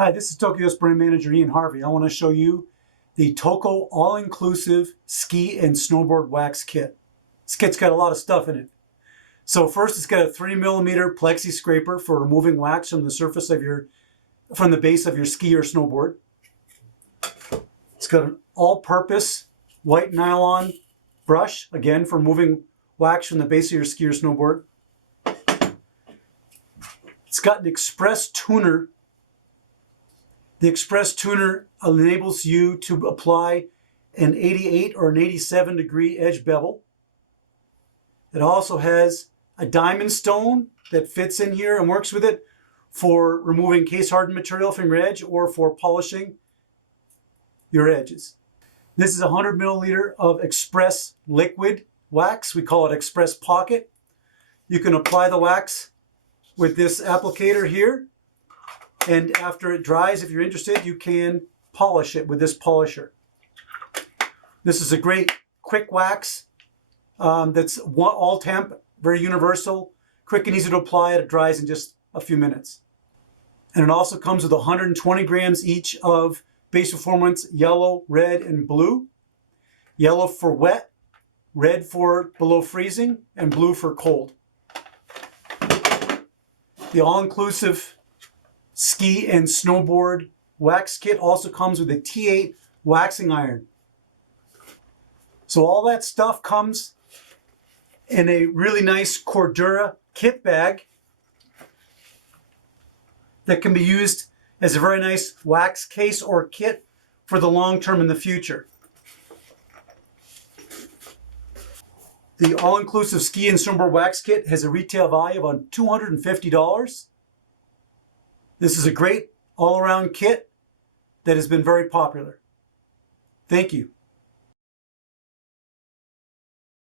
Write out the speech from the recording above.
Hi, this is Tokyo's brand manager Ian Harvey. I want to show you the Toko all-inclusive ski and snowboard wax kit. This kit's got a lot of stuff in it. So first, it's got a 3mm plexi scraper for removing wax from the surface of from the base of your ski or snowboard. It's got an all-purpose white nylon brush, again for removing wax from the base of your ski or snowboard. It's got an express tuner. The express tuner enables you to apply an 88 or an 87 degree edge bevel. It also has a diamond stone that fits in here and works with it for removing case hardened material from your edge or for polishing your edges. This is 100 milliliter of express liquid wax. We call it express pocket. You can apply the wax with this applicator here. And after it dries, if you're interested, you can polish it with this polisher. This is a great quick wax that's all temp, very universal, quick and easy to apply. It dries in just a few minutes. And it also comes with 120 grams each of Base Performance yellow, red, and blue. Yellow for wet, red for below freezing, and blue for cold. The all-inclusive ski and snowboard wax kit also comes with a T8 waxing iron. So all that stuff comes in a really nice Cordura kit bag that can be used as a very nice wax case or kit for the long term in the future. The all-inclusive ski and snowboard wax kit has a retail value of $250. This is a great all-around kit that has been very popular. Thank you.